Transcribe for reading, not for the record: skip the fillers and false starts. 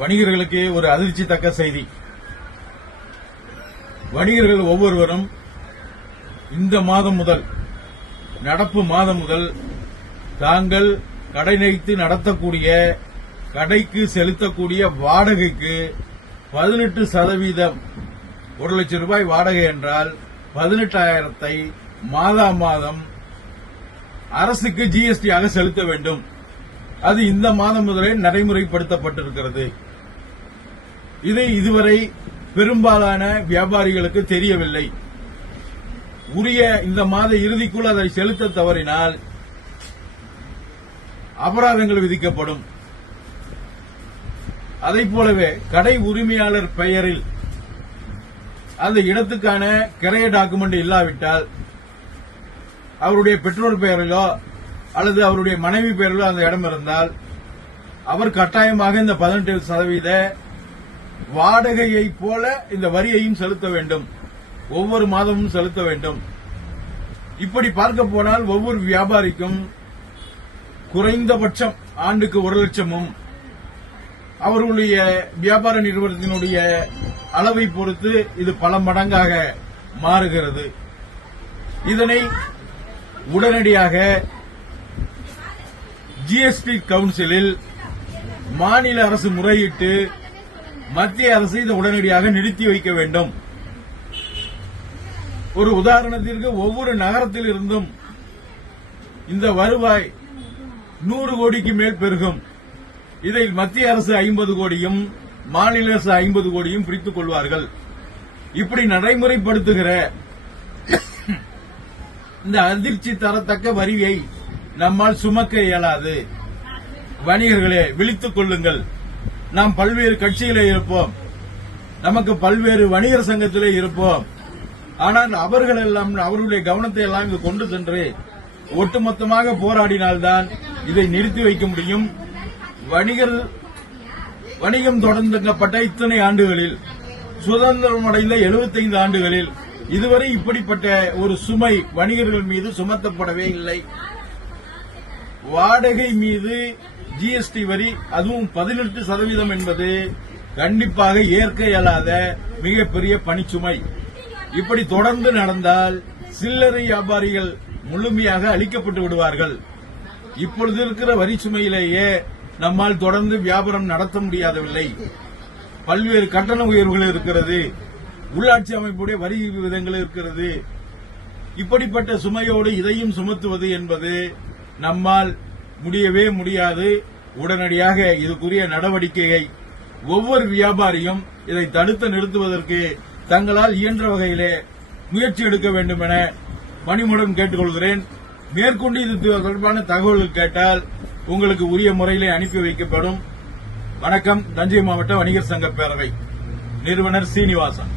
வணிகர்களுக்கு ஒரு அதிர்ச்சி தக்க செய்தி. வணிகர்கள் ஒவ்வொருவரும் இந்த மாதம் முதல், நடப்பு மாதம் முதல் தாங்கள் கடை வைத்து நடத்தக்கூடிய, கடைக்கு செலுத்தக்கூடிய வாடகைக்கு 18% 1 லட்சம் ரூபாய் வாடகை என்றால் 18,000 மாதா மாதம் அரசுக்கு ஜிஎஸ்டி ஆக செலுத்த வேண்டும். அது இந்த மாதம் முதலே நடைமுறைப்படுத்தப்பட்டிருக்கிறது. இது இதுவரை பெரும்பாலான வியாபாரிகளுக்கு தெரியவில்லை. உரிய இந்த மாத இறுதிக்குள் அதை செலுத்த தவறினால் அபராதங்கள் விதிக்கப்படும். அதைப் போலவே கடை உரிமையாளர் பெயரில் அந்த இடத்துக்கான கிரைய டாக்குமெண்ட் இல்லாவிட்டால், அவருடைய பெற்றோர் பெயரிலோ அல்லது அவருடைய மனைவி பெயரிலோ அந்த இடம் இருந்தால், அவர் கட்டாயமாக இந்த 18% வாடகையைப் போல இந்த வரியையும் செலுத்த வேண்டும். ஒவ்வொரு மாதமும் செலுத்த வேண்டும். இப்படி பார்க்க போனால் ஒவ்வொரு வியாபாரிக்கும் குறைந்தபட்சம் ஆண்டுக்கு 1 லட்சமும், அவர்களுடைய வியாபார நிறுவனத்தினுடைய அளவை பொறுத்து இது பல மடங்காக மாறுகிறது. இதனை உடனடியாக ஜிஎஸ்டி கவுன்சிலில் மாநில அரசு முறையிட்டு மத்திய அரசு இதை உடனடியாக நிறுத்தி வைக்க வேண்டும். ஒரு உதாரணத்திற்கு, ஒவ்வொரு நகரத்தில் இருந்தும் இந்த வருவாய் 100 கோடிக்கு மேல் பெருகும். இதில் மத்திய அரசு 50 கோடியும் மாநில அரசு 50 கோடியும் பிரித்துக் கொள்வார்கள். இப்படி நடைமுறைப்படுத்துகிற இந்த அதிர்ச்சி தரத்தக்க வரியை நம்மால் சுமக்க இயலாது. வணிகர்களே, விழித்துக் கொள்ளுங்கள். நாம் பல்வேறு கட்சியிலே இருப்போம், நமக்கு பல்வேறு வணிகர் சங்கத்திலே இருப்போம். ஆனால் அவர்கள் எல்லாம் அவர்களுடைய கவனத்தை எல்லாம் இங்கு கொண்டு சென்று ஒட்டுமொத்தமாக போராடினால்தான் இதை நிறுத்தி வைக்க முடியும். வணிகம் தொடங்கப்பட்ட இத்தனை ஆண்டுகளில், சுதந்திரம் அடைந்த 75 ஆண்டுகளில் இதுவரை இப்படிப்பட்ட ஒரு சுமை வணிகர்கள் மீது சுமத்தப்படவே இல்லை. வாடகை மீது ஜிஎஸ்டி வரி, அதுவும் 18% என்பது கண்டிப்பாக ஏற்க இயலாத மிகப்பெரிய பணிச்சுமை. இப்படி தொடர்ந்து நடந்தால் சில்லறை வியாபாரிகள் முழுமையாக அழிக்கப்பட்டு விடுவார்கள். இப்பொழுது இருக்கிற வரி சுமையிலேயே நம்மால் தொடர்ந்து வியாபாரம் நடத்த முடியாதவில்லை. பல்வேறு கட்டண உயர்வுகள் இருக்கிறது, உள்ளாட்சி அமைப்புடைய வரி விகிதங்கள் இருக்கிறது. இப்படிப்பட்ட சுமையோடு இதையும் சுமத்துவது என்பது நம்மால் முடியவே முடியாது. உடனடியாக இதுக்குரிய நடவடிக்கையை ஒவ்வொரு வியாபாரியும் இதை தடுத்து நிறுத்துவதற்கு தங்களால் இயன்ற வகையிலே முயற்சி எடுக்க வேண்டும் என பணிமுடன் கேட்டுக்கொள்கிறேன். மேற்கொண்டு இது தொடர்பான தகவல்கள் கேட்டால் உங்களுக்கு உரிய முறையிலே அனுப்பி வைக்கப்படும். வணக்கம். தஞ்சை மாவட்ட வணிகர் சங்க பேரவை நிறுவனர் சீனிவாசன்.